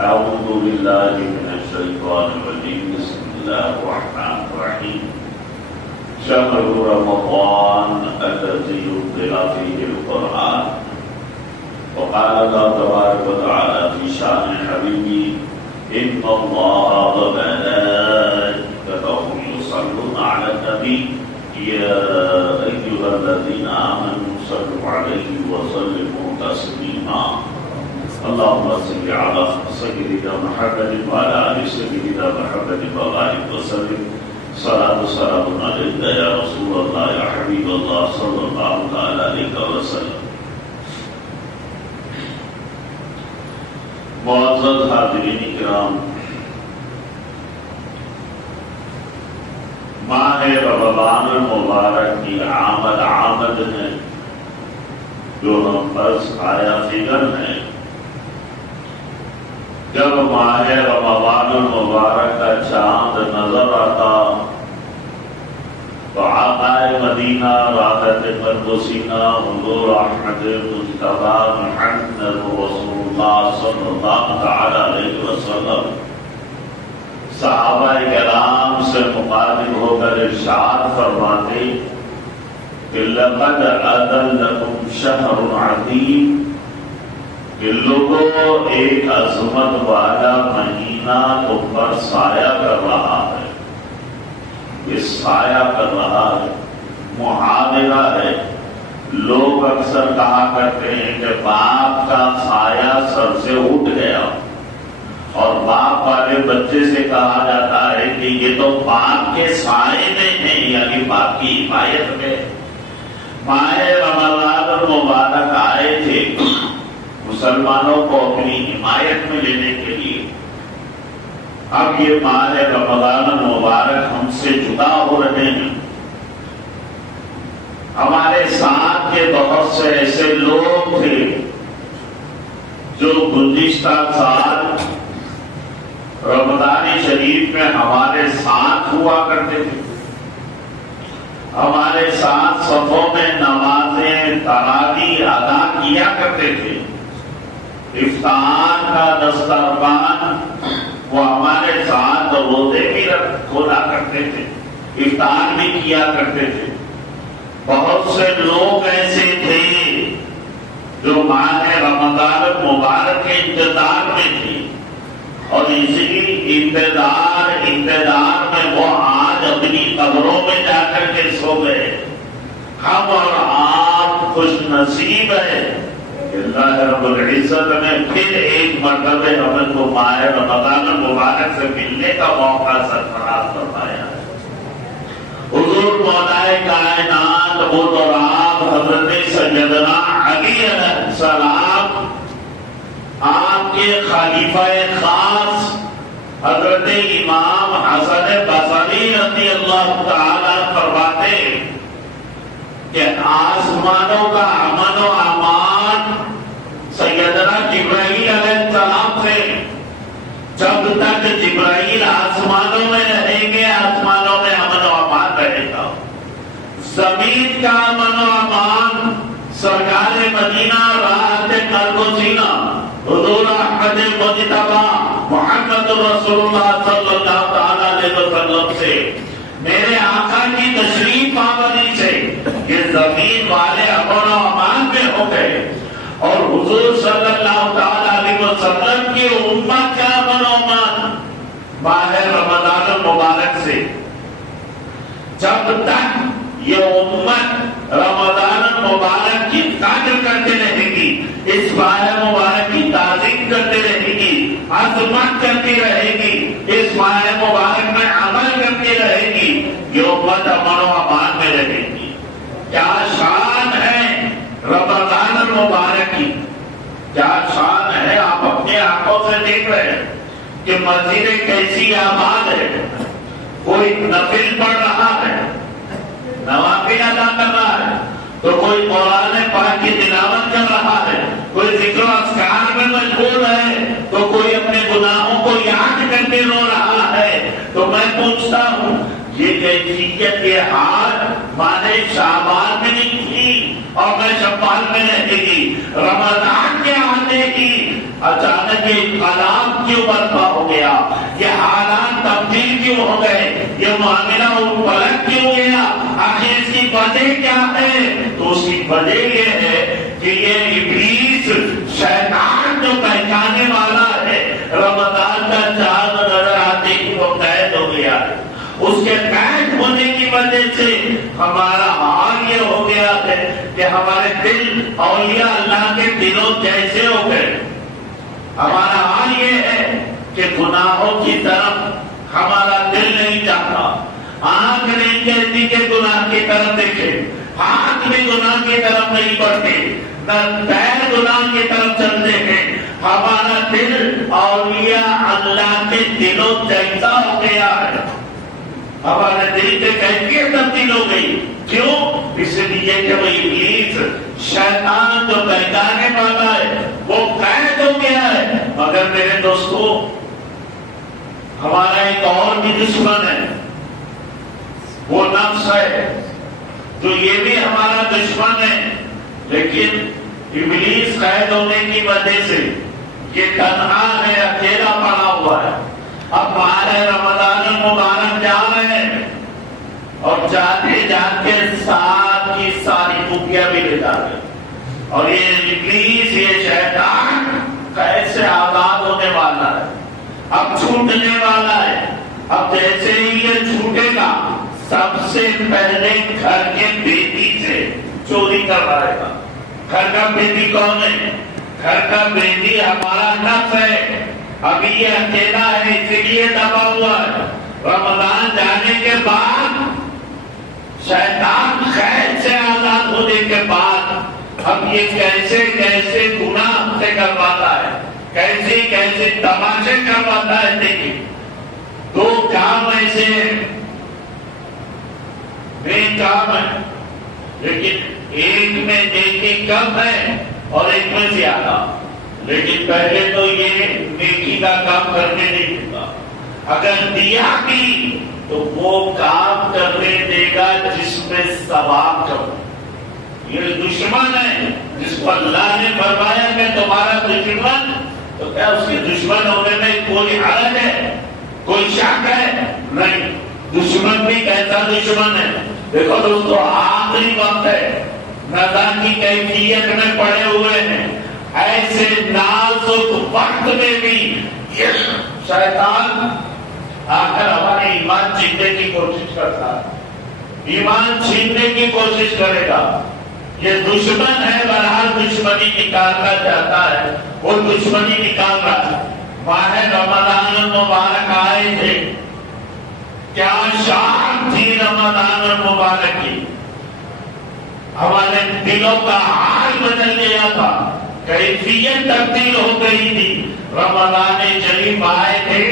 أعوذ بالله من الشيطان الرجيم بسم الله الرحمن الرحيم شهر رمضان الذي ينزل فيه القرآن وقال الله تبارك وتعالى في شأن حبيبي إن الله وملائكته يصلون على النبي يا أيها الذين آمنوا صلوا عليه وسلموا تسليما اللهم صل على سيدنا محمد وعلى آل سيدنا محمد وبارك وسلم صلاة وسلام عليك يا رسول الله يا حبيب الله صلى الله عليه وسلم. معزز حاضرین کرام، ماہ رمضان المبارک کی آمد ہے جو ہم پر آیا فکر ہے. جب ماہ رمضان المبارک کا چاند نظر آتا تو آقا مدینہ راحت قلب و سینہ حضور احمد مجتبی محمد رسول اللہ صلی اللہ علیہ وسلم صحابہ کرام سے مخاطب ہو کر ارشاد فرماتے کہ لقد اذلکم شہر عظیم، کہ لوگوں ایک عظمت والا مہینہ تم پر سایہ کر رہا ہے. یہ سایہ کر رہا ہے محاورہ ہے. لوگ اکثر کہا کرتے ہیں کہ باپ کا سایہ سر سے اٹھ گیا، اور باپ والے بچے سے کہا جاتا ہے کہ یہ تو باپ کے سائے میں ہے، یعنی باپ کی حمایت میں. ماہ رمضان المبارک آئے تھے مسلمانوں کو اپنی حمایت میں لینے کے لیے. اب یہ ماہ رمضان المبارک ہم سے جدا ہو رہے ہیں. ہمارے ساتھ کے بہت سے ایسے لوگ تھے جو گزشتہ سال رمضان شریف میں ہمارے ساتھ ہوا کرتے تھے، ہمارے ساتھ صفوں میں نمازیں تراویح ادا کیا کرتے تھے. افطار کا دسترخوان وہ ہمارے ساتھ روزے بھی کھولا کرتے تھے، افطار بھی کیا کرتے تھے. بہت سے لوگ ایسے تھے جو ماہ رمضان مبارک کے انتظار میں تھے، اور اسی انتظار میں وہ آج اپنی قبروں میں جا کر کے سو گئے. ہم اور آپ خوش نصیب ہیں، اللہ رب العزت نے پھر ایک مرتبہ ہمیں کو ماہ رمضان المبارک سے ملنے کا موقع سرفراز فرمایا ہے. حضور مولائے کائنات وہ اور آپ حضرت سیدنا علی علیہ السلام، آپ کے خلیفہ خاص حضرت امام حسن بصری رضی اللہ تعالی فرماتے کہ آسمانوں کا امن و امان سیدنا جبرائیل علیہ السلام سے، جب تک جبرائیل آسمانوں میں رہیں گے آسمانوں میں امن و امان رہے گا. زمین کا امن و امان سرکار مدینہ راحت قلب و سینہ حضور احمد مجتبی محمد رسول اللہ صلی اللہ علیہ وسلم سے، میرے آقا کی تشریف آوری سے یہ زمین والے امن و امان میں ہو گئے، اور حضور صلی اللہ علیہ وسلم کی امت کا امن و امان ماہ رمضان المبارک سے. جب تک یہ امت رمضان المبارک کی قدر کرتے رہے گی، اس ماہ مبارک کی تعظیم کرتے رہے گی، عظمت کرتی رہے گی، اس ماہ مبارک میں عمل کرتی رہے گی، یہ امت امن و امان میں رہے گی. کیا شان ہے رمضان المبارک کی، کیا شان ہے. آپ اپنے آنکھوں سے دیکھ رہے ہیں کہ مسجدیں کیسی آباد ہے. کوئی نفل پڑھ رہا ہے، نوافل ادا کر رہا ہے، تو کوئی قرآن پاک کی تلاوت کر رہا ہے، کوئی ذکر و اذکار میں مشغول ہے، تو کوئی اپنے گناہوں کو یاد کر کے رو رہا ہے. تو میں پوچھتا ہوں یہ کیفیت کے حال ماہ شعبان میں نہیں تھی، اور میں شوال میں رہے گی. رمضان کے آنے کی اچانک انقلاب کیوں برپا ہو گیا؟ یہ حالات تبدیل کیوں ہو گئے؟ یہ معاملہ پلٹ کیوں گیا؟ آخر اس کی وجہ کیا ہے؟ تو اس کی وجہ یہ ہے کہ یہ ابلیس شیطان جو بہکانے والا ہے، رمضان کا چاند نظر آتے ہی وہ قید ہو گیا ہے. اس کے قید ہونے کی وجہ سے ہمارا حال یہ ہو گیا ہے کہ ہمارے دل اولیاء اللہ کے دلوں جیسے ہو گئے. ہمارا حال یہ ہے کہ گناہوں کی طرف ہمارا دل نہیں چاہتا، آنکھ نہیں کہتی کہ گناہ کی طرف دیکھے، ہاتھ بھی گناہ کی طرف نہیں بڑھتے، نہ پیر گناہ کی طرف چلتے ہیں. ہمارا دل اولیاء اللہ کے دلوں جیسا ہو گیا ہے. ہمارے دل کی کیفیت تبدیل ہو گئی. کیوں؟ اس لیے کہ وہ ابلیس شیطان جو بہکانے والا ہے وہ قید ہو گیا ہے. مگر میرے دوستو، ہمارا ایک اور بھی دشمن ہے، وہ نفس ہے، جو یہ بھی ہمارا دشمن ہے. لیکن ابلیس قید ہونے کی وجہ سے یہ تنہا ہے، اکیلا پڑا ہوا ہے. اب ہمارے رمضان المبارک جا رہے ہیں اور جاتے جاتے ساتھ کی ساری خوبیاں بھی لے جا رہے ہیں. اور یہ ابلیس، یہ شیطان کیسے آزاد ہونے والا ہے، اب چھوٹنے والا ہے. اب جیسے ہی یہ چھوٹے گا، سب سے پہلے گھر کے بیٹی سے چوری کروائے گا. گھر کا بیٹی کون ہے؟ گھر کا بیٹی ہمارا نفس ہے. ابھی یہ اکیلا ہے، اسی لیے دبا ہوا ہے. رمضان جانے کے بعد شیطان قید سے آزاد ہونے کے بعد اب یہ کیسے کیسے گناہ سے کرواتا ہے، کیسے کیسے تماشے کرواتا ہے. دیکھیے، دو کام ایسے نیک کام ہے، لیکن ایک میں نیکی کم ہے اور ایک میں زیادہ. لیکن پہلے تو یہ نیکی کا کام کرنے نہیں دیتا. اگر دیا بھی تو وہ کام کرنے دے گا جس میں ثواب کم. یہ دشمن ہے جس کو اللہ نے فرمایا کہ تمہارا دشمن، تو کیا اس کے دشمن ہونے میں کوئی حرج ہے، کوئی شک ہے؟ نہیں. دشمن بھی کیسا دشمن ہے؟ دیکھو دوستو، آخری وقت ہے، نزا کی کیفیت میں پڑے ہوئے ہیں. ایسے نازک وقت میں بھی یہ شیطان آخر ہمارے ایمان چھیننے کی کوشش کرتا ہے، ایمان چھیننے کی کوشش کرے گا. یہ دشمن ہے، بہرحال دشمنی نکالنا چاہتا ہے، وہ دشمنی نکال رہا ہے. ماہ رمضان المبارک آئے تھے، کیا شان تھی رمضان المبارک کی. ہمارے دلوں کا حال بدل گیا تھا، کیفیت تبدیل ہو گئی تھی. رمضان شریف آئے تھے،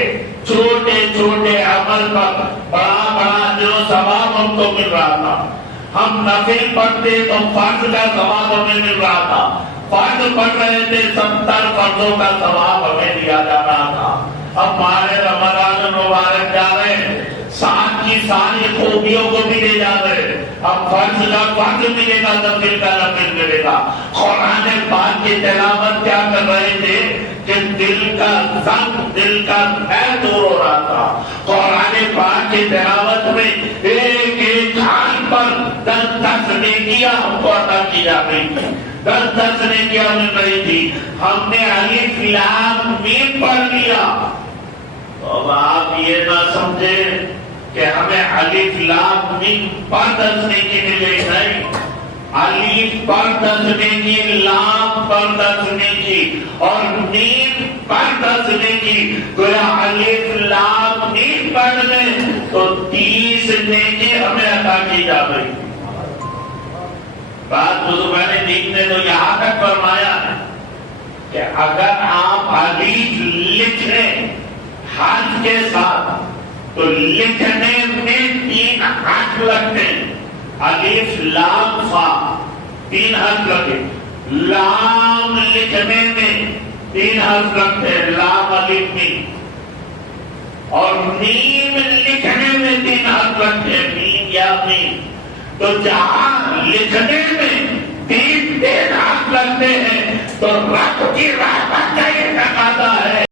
چھوٹے چھوٹے عمل پر بڑا بڑا جو ثواب ہم کو مل رہا تھا. ہم نفل پڑھتے تو فرض کا ثواب ہمیں مل رہا تھا. فرض پڑھ رہے تھے، 70 فرضوں کا ثواب ہمیں دیا جا رہا تھا. اب ہمارے رمضان المبارک جا رہے ہیں، ساتھ کی ساری خوبیوں کو بھی لے جا رہے ہیں. اب فرض کا فرض ملے گا، نفل کا نفل ملے گا. قرآن پاک کی تلاوت کیا کر رہے تھے کہ دل کا زنگ، دل کا خیر دور ہو رہا تھا. قرآن پاک کی تلاوت میں ایک ایک حال پر 10 نیکیاں ہم کو عطا کی جا رہی تھی، 10 نیکیاں مل رہی تھی. ہم نے الف لام میم پڑھ لیا. اب آپ یہ نہ سمجھے کہ ہمیں الف لام میم پر 10 نیکی ملے. نہیں، الف پر 10 نیکی، لام پر 10 نیکی اور میم پر 10 نیکی. گویا الف لام میم پڑھ لیں تو 30 نیکی ہمیں عطا کی جا رہی. بات بزرگان دین نے تو یہاں تک فرمایا ہے کہ اگر آپ الف لکھ لیں حرف کے ساتھ تو لکھنے میں 3 حرف لگتے ہیں. الف لام فا 3 حرف لگے. لام لکھنے میں 3 حرف لگتے ہیں، لام الف میم. اور میم لکھنے میں 3 حرف لگتے ہیں، میم یا میم. تو جہاں لکھنے میں 3 دن ہاتھ لگتے ہیں تو رب کی رحمت کا